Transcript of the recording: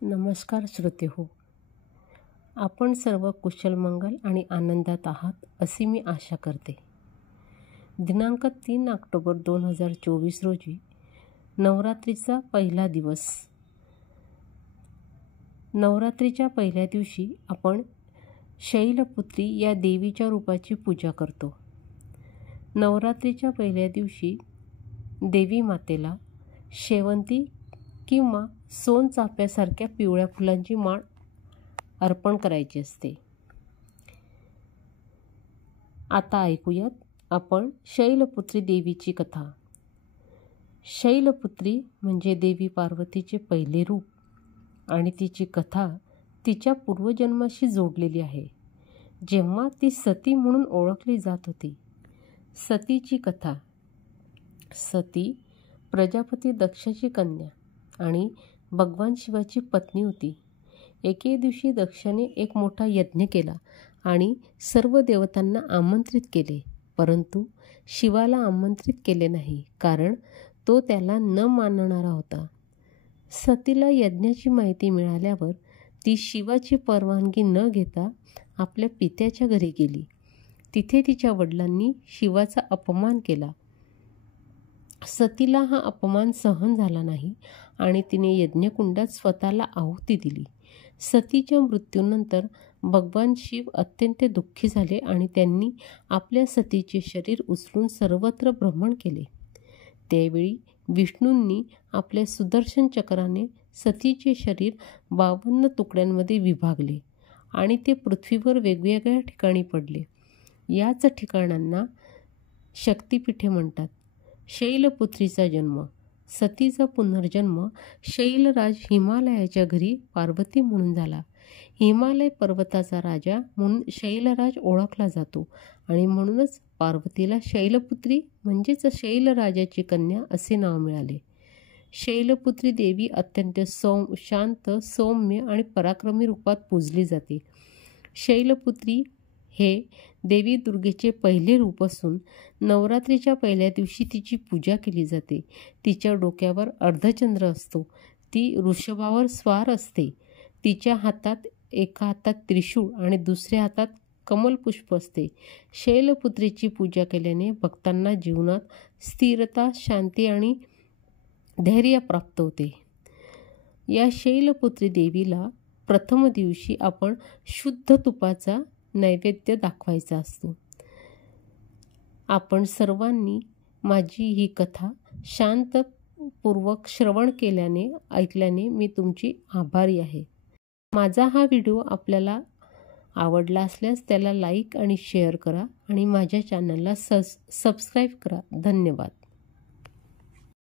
नमस्कार श्रोते हो, आपण सर्व कुशल मंगल आणि आनंदात आहात अशी मी आशा करते। दिनांक 3 ऑक्टोबर 2024 रोजी नवरात्रीचा पहिला दिवस। नवरात्रीच्या पहिल्या दिवशी आपण शैलपुत्री या देवीच्या रूपाची पूजा करतो। नवरात्रीच्या पहिल्या दिवशी देवी मातेला शेवंती किंवा सोनचाफ्यासारख्या पिवळ्या फुलांची माळ अर्पण करायची असते। आता ऐकूयात आपण शैलपुत्री देवीची कथा। शैलपुत्री म्हणजे देवी पार्वतीचे पहिले रूप आणि तिची कथा तिच्या पूर्वजन्माशी जोडलेली आहे, जेव्हा ती सती म्हणून ओळखली जात होती। सतीची कथा। सती प्रजापती दक्षाची कन्या आणि भगवान शिवाची पत्नी होती। एके दिवशी दक्षाने एक मोठा यज्ञ केला आणि सर्व देवतांना आमंत्रित केले, परंतु शिवाला आमंत्रित केले नाही, कारण तो त्याला न मानणारा होता। सतीला यज्ञाची माहिती मिळाल्यावर ती शिवाची परवानगी न घेता आपल्या पित्याच्या घरी गेली। तिथे तिच्या वडिलांनी शिवाचा अपमान केला। सतीला हा अपमान सहन झाला नाही आणि तिने यज्ञकुंडात स्वतःला आहुती दिली। सतीच्या मृत्यूनंतर भगवान शिव अत्यंत दुःखी झाले आणि त्यांनी आपल्या सतीचे शरीर उचलून सर्वत्र भ्रमण केले। त्यावेळी विष्णूंनी आपल्या सुदर्शन चक्राने सतीचे शरीर 52 तुकड्यांमध्ये विभागले आणि ते पृथ्वीवर वेगवेगळ्या ठिकाणी पडले। याच ठिकाणांना शक्तिपीठे म्हणतात। शैलपुत्रीचा जन्म। सतीचा पुनर्जन्म शैलराज हिमालयाच्या घरी पार्वती म्हणून झाला। हिमालय पर्वताचा राजा म्हणून शैलराज ओळखला जातो आणि म्हणूनच पार्वतीला शैलपुत्री म्हणजेच शैलराजाची कन्या असे नाव मिळाले। शैलपुत्री देवी अत्यंत शांत, सौम्य आणि पराक्रमी रूपात पूजली जाते। शैलपुत्री हे देवी दुर्गेचे पहिले रूप असून नवरात्रीच्या पहिल्या दिवशी तिची पूजा केली जाते। तिच्या डोक्यावर अर्धचंद्र असतो। ती वृषभावर स्वार असते। तिच्या हातात एका हातात त्रिशूळ आणि दुसऱ्या हातात कमलपुष्प असते। शैलपुत्रीची पूजा केल्याने भक्तांना जीवनात स्थिरता, शांती आणि धैर्य प्राप्त होते। या शैलपुत्री देवीला प्रथम दिवशी आपण शुद्ध तुपाचा नैवेद्य दाखवायचा असतो। आपण सर्वांनी माझी ही कथा शांतपूर्वक श्रवण ऐकल्याने मी तुमची आभारी आहे। माझा हा व्हिडिओ आपल्याला आवडला असल्यास त्याला लाईक आणि शेअर करा आणि माझ्या चॅनलला सबस्क्राईब करा। धन्यवाद।